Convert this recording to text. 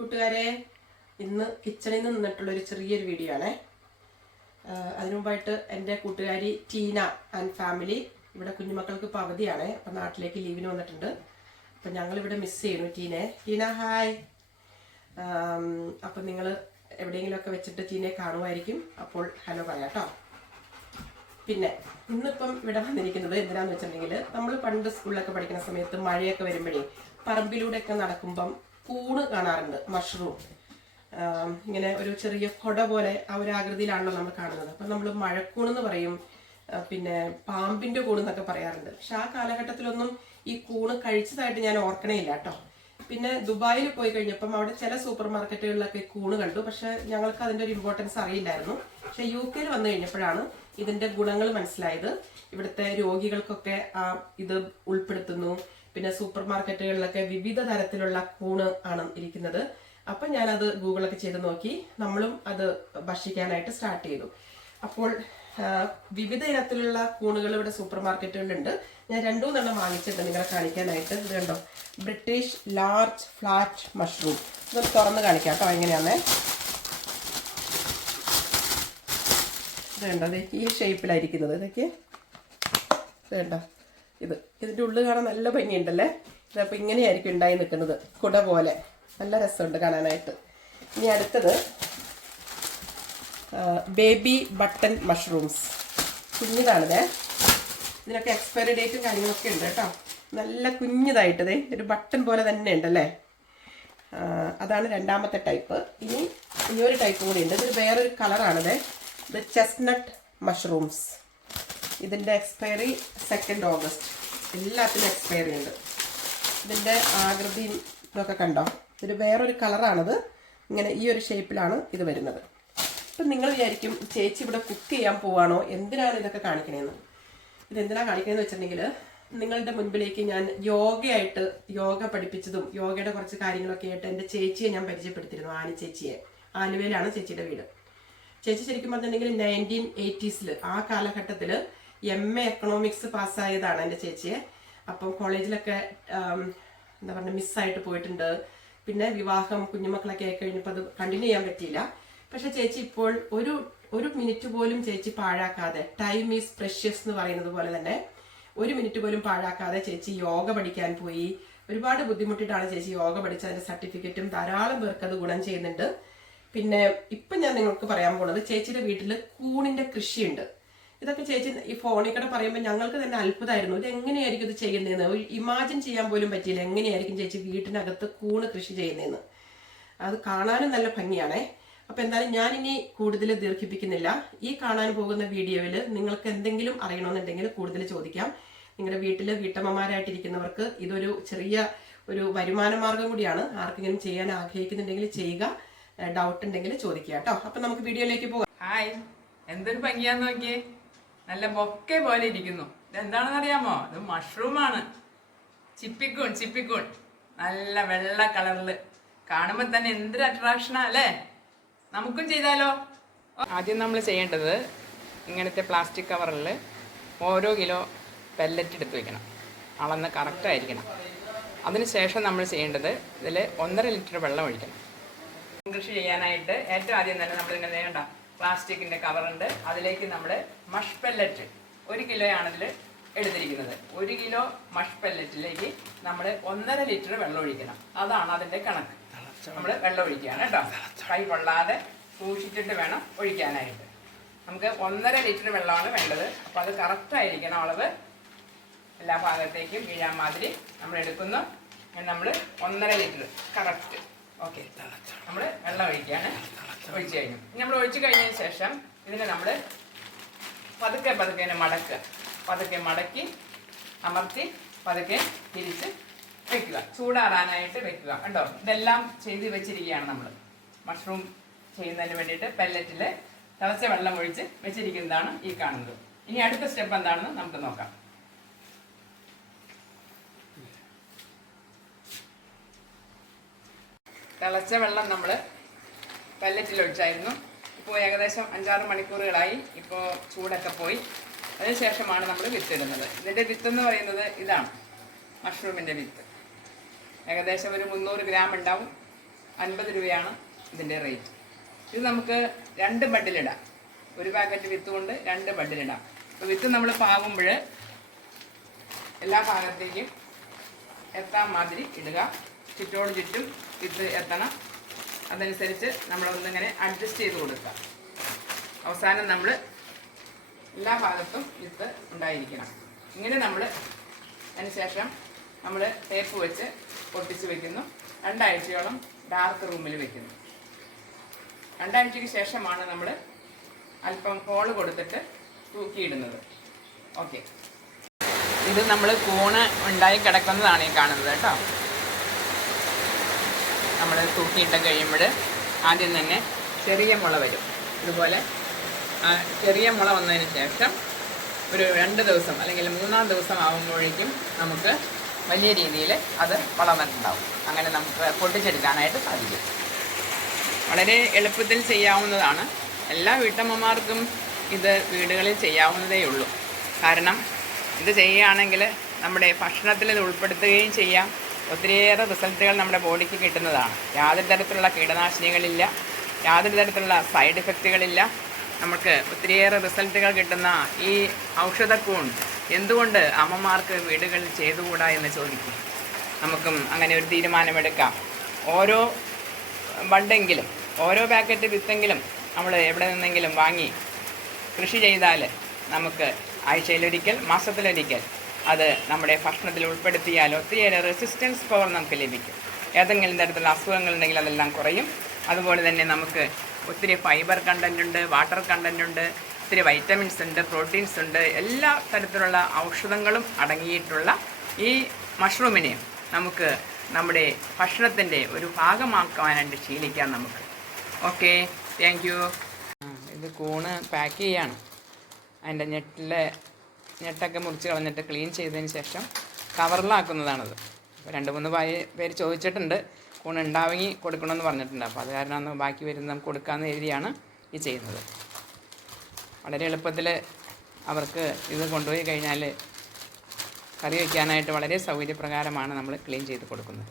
കൂട്ടുകാരെ, ഇന്ന് കിച്ചണിൽ നിന്ന് നിന്നിട്ടുള്ളൊരു ചെറിയൊരു വീഡിയോ ആണേ. അതിനു മുമ്പായിട്ട് എൻ്റെ കൂട്ടുകാരി ടീന ആൻഡ് ഫാമിലി ഇവിടെ കുഞ്ഞുമക്കൾക്ക് ഇപ്പോൾ അവധിയാണ്. അപ്പം നാട്ടിലേക്ക് ലീവിന് വന്നിട്ടുണ്ട്. അപ്പം ഞങ്ങളിവിടെ മിസ് ചെയ്യുന്നു ടീന ഹായ്. അപ്പം നിങ്ങൾ എവിടെയെങ്കിലുമൊക്കെ വെച്ചിട്ട് ടീനയെ കാണുമായിരിക്കും. അപ്പോൾ ഹലോ പറയാം കേട്ടോ. പിന്നെ ഇന്നിപ്പം ഇവിടെ വന്നിരിക്കുന്നത് എന്തിനാന്ന് വെച്ചിട്ടുണ്ടെങ്കിൽ, നമ്മൾ പണ്ട് സ്കൂളിലൊക്കെ പഠിക്കുന്ന സമയത്ത് മഴയൊക്കെ വരുമ്പോഴേ പറമ്പിലൂടെയൊക്കെ നടക്കുമ്പം കൂണ് കാണാറുണ്ട്. മഷ്റൂം ഇങ്ങനെ ഒരു ചെറിയ കൊട പോലെ ആ ഒരു ആകൃതിയിലാണല്ലോ നമ്മൾ കാണുന്നത്. അപ്പം നമ്മൾ മഴക്കൂണെന്ന് പറയും, പിന്നെ പാമ്പിന്റെ കൂണ് എന്നൊക്കെ പറയാറുണ്ട്. പക്ഷെ ആ കാലഘട്ടത്തിലൊന്നും ഈ കൂണ് കഴിച്ചതായിട്ട് ഞാൻ ഓർക്കണേ ഇല്ല കേട്ടോ. പിന്നെ ദുബായിൽ പോയി കഴിഞ്ഞപ്പം അവിടെ ചില സൂപ്പർ മാർക്കറ്റുകളിലൊക്കെ കൂണ് കണ്ടു. പക്ഷെ ഞങ്ങൾക്ക് അതിന്റെ ഒരു ഇമ്പോർട്ടൻസ് അറിയില്ലായിരുന്നു. പക്ഷെ UK വന്നു കഴിഞ്ഞപ്പോഴാണ് ഇതിന്റെ ഗുണങ്ങൾ മനസ്സിലായത്. ഇവിടുത്തെ രോഗികൾക്കൊക്കെ ഇത് ഉൾപ്പെടുത്തുന്നു. പിന്നെ സൂപ്പർ മാർക്കറ്റുകളിലൊക്കെ വിവിധ തരത്തിലുള്ള കൂണ് ആണ് ഇരിക്കുന്നത്. അപ്പം ഞാനത് ഗൂഗിളൊക്കെ ചെയ്ത് നോക്കി, നമ്മളും അത് ഭക്ഷിക്കാനായിട്ട് സ്റ്റാർട്ട് ചെയ്തു. അപ്പോൾ വിവിധ ഇനത്തിലുള്ള കൂണുകൾ ഇവിടെ സൂപ്പർ മാർക്കറ്റുകളിലുണ്ട്. ഞാൻ 2-3 വാങ്ങിച്ചിട്ട് നിങ്ങളെ കാണിക്കാനായിട്ട്. ഇത് കണ്ടോ, ബ്രിട്ടീഷ് ലാർജ് ഫ്ലാറ്റ് മഷ്റൂം. ഇതൊന്ന് തുറന്ന് കാണിക്കാം കേട്ടോ എങ്ങനെയാന്നേ. ഇത് കണ്ടോ, ഈ ഷേപ്പിലായിരിക്കുന്നത്. ഇതൊക്കെ ഇത് കണ്ടോ, ഇതിൻ്റെ ഉള്ളിൽ കാണാൻ നല്ല ഭംഗിയുണ്ടല്ലേ. ഇതപ്പോൾ ഇങ്ങനെയായിരിക്കും ഉണ്ടായി നിൽക്കുന്നത്, കുട പോലെ. നല്ല രസമുണ്ട് കാണാനായിട്ട്. ഇനി അടുത്തത് ബേബി ബട്ടൺ മഷ്റൂംസ്. കുഞ്ഞിതാണിതേ. ഇതിനൊക്കെ എക്സ്പയറി ഡേറ്റും കാര്യങ്ങളൊക്കെ ഉണ്ട് കേട്ടോ. നല്ല കുഞ്ഞിതായിട്ടതേ, ഒരു ബട്ടൺ പോലെ തന്നെ ഉണ്ടല്ലേ. അതാണ് രണ്ടാമത്തെ ടൈപ്പ്. ഇനി ഈ ഒരു ടൈപ്പ് കൂടി ഉണ്ട്. ഇത് വേറൊരു കളറാണിതേ. ഇത് ചെസ്റ്റ്നട്ട് മഷ്റൂംസ്. ഇതിൻ്റെ എക്സ്പയറി 2 ഓഗസ്റ്റ്. എല്ലാത്തിനും എക്സ്പയറി ഉണ്ട്. ഇതിൻ്റെ ആകൃതി ഇതൊക്കെ കണ്ടോ. ഇത് വേറൊരു കളറാണിത്. ഇങ്ങനെ ഈ ഒരു ഷേപ്പിലാണ് ഇത് വരുന്നത്. ഇപ്പം നിങ്ങൾ വിചാരിക്കും, ചേച്ചി ഇവിടെ കുക്ക് ചെയ്യാൻ പോവാണോ, എന്തിനാണ് ഇതൊക്കെ കാണിക്കണേന്ന്. ഇതെന്തിനാണ് കാണിക്കണമെന്ന് വെച്ചിട്ടുണ്ടെങ്കിൽ, നിങ്ങളുടെ മുൻപിലേക്ക് ഞാൻ യോഗ പഠിപ്പിച്ചതും യോഗയുടെ കുറച്ച് കാര്യങ്ങളൊക്കെ ആയിട്ട് എൻ്റെ ചേച്ചിയെ ഞാൻ പരിചയപ്പെടുത്തിയിരുന്നു. ആനി ചേച്ചിയെ. ആലുവയിലാണ് ചേച്ചിയുടെ വീട്. ചേച്ചി ശരിക്കും പറഞ്ഞിട്ടുണ്ടെങ്കിൽ 1980s ആ കാലഘട്ടത്തിൽ MA എക്കണോമിക്സ് പാസ്സായതാണ് എൻ്റെ ചേച്ചിയെ. അപ്പം കോളേജിലൊക്കെ എന്താ പറയുക, മിസ്സായിട്ട് പോയിട്ടുണ്ട്. പിന്നെ വിവാഹം, കുഞ്ഞുമക്കളൊക്കെ ആയി കഴിഞ്ഞപ്പോൾ അത് കണ്ടിന്യൂ ചെയ്യാൻ പറ്റിയില്ല. പക്ഷെ ചേച്ചി ഇപ്പോൾ ഒരു മിനിറ്റ് പോലും ചേച്ചി പാഴാക്കാതെ, ടൈം ഈസ് പ്രഷ്യസ് എന്ന് പറയുന്നത് പോലെ തന്നെ, 1 മിനിറ്റ് പോലും പാഴാക്കാതെ ചേച്ചി യോഗ പഠിക്കാൻ പോയി. ഒരുപാട് ബുദ്ധിമുട്ടിയിട്ടാണ് ചേച്ചി യോഗ പഠിച്ചതിന്റെ സർട്ടിഫിക്കറ്റും ധാരാളം പേർക്ക് അത് ഗുണം ചെയ്യുന്നുണ്ട്. പിന്നെ ഇപ്പം ഞാൻ നിങ്ങൾക്ക് പറയാൻ പോണത്, ചേച്ചിയുടെ വീട്ടിൽ കൂണിന്റെ കൃഷിയുണ്ട്. ഇതൊക്കെ ചേച്ചി ഈ ഫോണിൽ കൂടെ പറയുമ്പോൾ ഞങ്ങൾക്ക് തന്നെ അത്ഭുതമായിരുന്നു. ഇത് എങ്ങനെയായിരിക്കും ഇത് ചെയ്യുന്നതെന്ന് ഇമാജിൻ ചെയ്യാൻ പോലും പറ്റിയില്ല. എങ്ങനെയായിരിക്കും ചേച്ചി വീട്ടിനകത്ത് കൂണ് കൃഷി ചെയ്യുന്നതെന്ന്. അത് കാണാനും നല്ല ഭംഗിയാണേ. അപ്പം എന്തായാലും ഞാനിനി കൂടുതൽ ദീർഘിപ്പിക്കുന്നില്ല. ഈ കാണാൻ പോകുന്ന വീഡിയോയിൽ നിങ്ങൾക്ക് എന്തെങ്കിലും അറിയണമെന്നുണ്ടെങ്കിൽ കൂടുതൽ ചോദിക്കാം. നിങ്ങളുടെ വീട്ടിൽ വീട്ടമ്മമാരായിട്ടിരിക്കുന്നവർക്ക് ഇതൊരു ചെറിയ ഒരു വരുമാന മാർഗം കൂടിയാണ്. ആർക്കെങ്കിലും ചെയ്യാൻ ആഗ്രഹിക്കുന്നുണ്ടെങ്കിൽ ചെയ്യുക, ഡൗട്ട് ഉണ്ടെങ്കിൽ ചോദിക്കുക കേട്ടോ. അപ്പം നമുക്ക് വീഡിയോയിലേക്ക് പോകാം. ഹായ്, എന്തൊരു ഭംഗിയാന്ന് നോക്കിയേ. നല്ല ബൊക്കെ പോലെ ഇരിക്കുന്നു. ഇതെന്താണെന്ന് അറിയാമോ? ഇത് മഷ്റൂമാണ്. ചിപ്പിക്കൂൺ. നല്ല വെള്ള കളറില് കാണുമ്പോൾ തന്നെ എന്തൊരു അട്രാക്ഷനാ അല്ലേ. നമുക്കും ചെയ്താലോ? ആദ്യം നമ്മൾ ചെയ്യേണ്ടത്, ഇങ്ങനത്തെ പ്ലാസ്റ്റിക് കവറിൽ ഓരോ കിലോ പെല്ലറ്റ് എടുത്ത് വെക്കണം. അളന്ന് കറക്റ്റായിരിക്കണം. അതിനുശേഷം നമ്മൾ ചെയ്യേണ്ടത്, ഇതിൽ 1.5 ലിറ്റർ വെള്ളം ഒഴിക്കണം. കൃഷി ചെയ്യാനായിട്ട് ഏറ്റവും ആദ്യം തന്നെ നമ്മൾ ഇങ്ങനെ വേണ്ട പ്ലാസ്റ്റിക്കിൻ്റെ കവറുണ്ട്. അതിലേക്ക് നമ്മൾ മഷ് പെല്ലറ്റ് 1 കിലോയാണ് ഇതിൽ എടുത്തിരിക്കുന്നത്. 1 കിലോ മഷ് പെല്ലറ്റിലേക്ക് നമ്മൾ 1.5 ലിറ്റർ വെള്ളം ഒഴിക്കണം. അതാണ് അതിൻ്റെ കണക്ക്. നമ്മൾ വെള്ളം ഒഴിക്കുകയാണ് കേട്ടോ. കൈ കൊള്ളാതെ സൂക്ഷിച്ചിട്ട് വേണം ഒഴിക്കാനായിട്ട്. നമുക്ക് 1.5 ലിറ്റർ വെള്ളമാണ് വേണ്ടത്. അപ്പോൾ അത് കറക്റ്റായിരിക്കണം അളവ്. എല്ലാ ഭാഗത്തേക്കും വീഴാൻ മാതിരി നമ്മൾ എടുക്കുന്നു. നമ്മൾ 1.5 ലിറ്റർ കറക്റ്റ്. ഓക്കെ, നമ്മൾ വെള്ളം ഒഴിക്കുകയാണ്. ഒഴിച്ചു കഴിഞ്ഞു. നമ്മൾ ഒഴിച്ചു കഴിഞ്ഞതിന് ശേഷം ഇതിനെ നമ്മൾ പതുക്കെ മടക്കുക. പതുക്കെ മടക്കി അമർത്തി പതുക്കെ തിരിച്ച് വെക്കുക. ചൂടാറാനായിട്ട് വെക്കുക. കണ്ടോ, ഇതെല്ലാം ചെയ്ത് വെച്ചിരിക്കുകയാണ് നമ്മൾ. മഷ്റൂം ചെയ്യുന്നതിന് വേണ്ടിയിട്ട് പെല്ലറ്റിൽ തിളച്ച വെള്ളം ഒഴിച്ച് വെച്ചിരിക്കുന്നതാണ് ഈ കാണുന്നത്. ഇനി അടുത്ത സ്റ്റെപ്പ് എന്താണെന്ന് നമുക്ക് നോക്കാം. തിളച്ച വെള്ളം നമ്മൾ പെല്ലറ്റിൽ ഒഴിച്ചായിരുന്നു. ഇപ്പോൾ ഏകദേശം 5-6 മണിക്കൂറുകളായി. ഇപ്പോൾ ചൂടൊക്കെ പോയി. അതിനുശേഷമാണ് നമ്മൾ വിത്തിടുന്നത്. ഇതിൻ്റെ വിത്തെന്ന് പറയുന്നത് ഇതാണ്, മഷ്റൂമിൻ്റെ വിത്ത്. ഏകദേശം ഒരു 300 ഗ്രാം ഉണ്ടാവും. 50 രൂപയാണ് ഇതിൻ്റെ റേറ്റ്. ഇത് നമുക്ക് 2 ബഡിലിടാം. ഒരു പാക്കറ്റ് വിത്ത് കൊണ്ട് 2 ബഡിലിടാം. അപ്പോൾ വിത്ത് നമ്മൾ പാകുമ്പോൾ എല്ലാ ഭാഗത്തേക്കും എത്താൻ മാതിരി ഇടുക. ചുറ്റോട് ചുറ്റും വിത്ത് എത്തണം. അതനുസരിച്ച് നമ്മളൊന്നിങ്ങനെ അഡ്ജസ്റ്റ് ചെയ്ത് കൊടുക്കുക. അവസാനം നമ്മൾ എല്ലാ ഭാഗത്തും വിത്ത് ഉണ്ടായിരിക്കണം. ഇങ്ങനെ നമ്മൾ അതിനുശേഷം നമ്മൾ ടേപ്പ് വെച്ച് ഒട്ടിച്ച് വെക്കുന്നു. 2 ആഴ്ചയോളം ഡാർക്ക് റൂമിൽ വെക്കുന്നു. 2 ആഴ്ചയ്ക്ക് ശേഷമാണ് നമ്മൾ അല്പം ഹോള് കൊടുത്തിട്ട് തൂക്കിയിടുന്നത്. ഓക്കെ, ഇത് നമ്മൾ കൂണ് ഉണ്ടായി കിടക്കുന്നതാണ് ഈ കാണുന്നത് കേട്ടോ. നമ്മൾ തൂക്കിയിട്ട് കഴിയുമ്പോൾ ആദ്യം തന്നെ ചെറിയ മുള വരും. ഇതുപോലെ ചെറിയ മുള വന്നതിന് ശേഷം ഒരു 2 ദിവസം അല്ലെങ്കിൽ 3-ാം ദിവസം ആകുമ്പോഴേക്കും നമുക്ക് വലിയ രീതിയിൽ അത് വളർന്നിട്ടുണ്ടാവും. അങ്ങനെ നമുക്ക് പൊട്ടിച്ചെടുക്കാനായിട്ട് സാധിക്കും. വളരെ എളുപ്പത്തിൽ ചെയ്യാവുന്നതാണ്. എല്ലാ വീട്ടമ്മമാർക്കും ഇത് വീടുകളിൽ ചെയ്യാവുന്നതേ ഉള്ളൂ. കാരണം ഇത് ചെയ്യുകയാണെങ്കിൽ നമ്മുടെ ഭക്ഷണത്തിൽ ഇത് ഉൾപ്പെടുത്തുകയും ചെയ്യാം. ഒത്തിരിയേറെ റിസൾട്ടുകൾ നമ്മുടെ ബോഡിക്ക് കിട്ടുന്നതാണ്. യാതൊരു തരത്തിലുള്ള കീടനാശിനികളില്ല, യാതൊരു തരത്തിലുള്ള സൈഡ് ഇഫക്റ്റുകളില്ല. നമുക്ക് ഒത്തിരിയേറെ റിസൾട്ടുകൾ കിട്ടുന്ന ഈ ഔഷധക്കൂൺ എന്തുകൊണ്ട് അമ്മമാർക്ക് വീടുകളിൽ ചെയ്തുകൂടാ എന്ന് ചോദിക്കും. നമുക്കും അങ്ങനെ ഒരു തീരുമാനമെടുക്കാം. ഓരോ ബണ്ടെങ്കിലും ഓരോ പാക്കറ്റ് വിത്തെങ്കിലും നമ്മൾ എവിടെ നിന്നെങ്കിലും വാങ്ങി കൃഷി ചെയ്താൽ നമുക്ക് ആഴ്ചയിലൊരിക്കൽ, മാസത്തിലൊരിക്കൽ അത് നമ്മുടെ ഭക്ഷണത്തിൽ ഉൾപ്പെടുത്തിയാൽ ഒത്തിരിയേറെ റെസിസ്റ്റൻസ് പവർ നമുക്ക് ലഭിക്കും. ഏതെങ്കിലും തരത്തിലുള്ള അസുഖങ്ങളുണ്ടെങ്കിൽ അതെല്ലാം കുറയും. അതുപോലെ തന്നെ നമുക്ക് ഒത്തിരി ഫൈബർ കണ്ടൻ്റ് ഉണ്ട്, വാട്ടർ കണ്ടൻ്റ് ഉണ്ട്, ഒത്തിരി വൈറ്റമിൻസ് ഉണ്ട്, പ്രോട്ടീൻസ് ഉണ്ട്. എല്ലാ തരത്തിലുള്ള ഔഷധങ്ങളും അടങ്ങിയിട്ടുള്ള ഈ മഷ്റൂമിനെ നമുക്ക് നമ്മുടെ ഭക്ഷണത്തിൻ്റെ ഒരു ഭാഗമാക്കാനായിട്ട് ശീലിക്കാം നമുക്ക്. Okay, thank you. ഇത് കൂണ് പാക്ക് ചെയ്യാണ്. അതിൻ്റെ ഞെട്ടൊക്കെ മുറിച്ച് കളഞ്ഞിട്ട് ക്ലീൻ ചെയ്തതിന് ശേഷം കവറിലാക്കുന്നതാണത്. അപ്പോൾ 2-3 പേര് ചോദിച്ചിട്ടുണ്ട് കൂണ് ഉണ്ടാവെങ്കിൽ കൊടുക്കണമെന്ന് പറഞ്ഞിട്ടുണ്ട്. അപ്പോൾ അത് കാരണം അന്ന് ബാക്കി വരുന്ന നമുക്ക് കൊടുക്കാമെന്ന് എഴുതിയാണ് ഈ ചെയ്യുന്നത്. വളരെ എളുപ്പത്തിൽ അവർക്ക് ഇത് കൊണ്ടുപോയി കഴിഞ്ഞാൽ കറി വയ്ക്കാനായിട്ട് വളരെ സൗകര്യപ്രകാരമാണ് നമ്മൾ ക്ലീൻ ചെയ്ത് കൊടുക്കുന്നത്.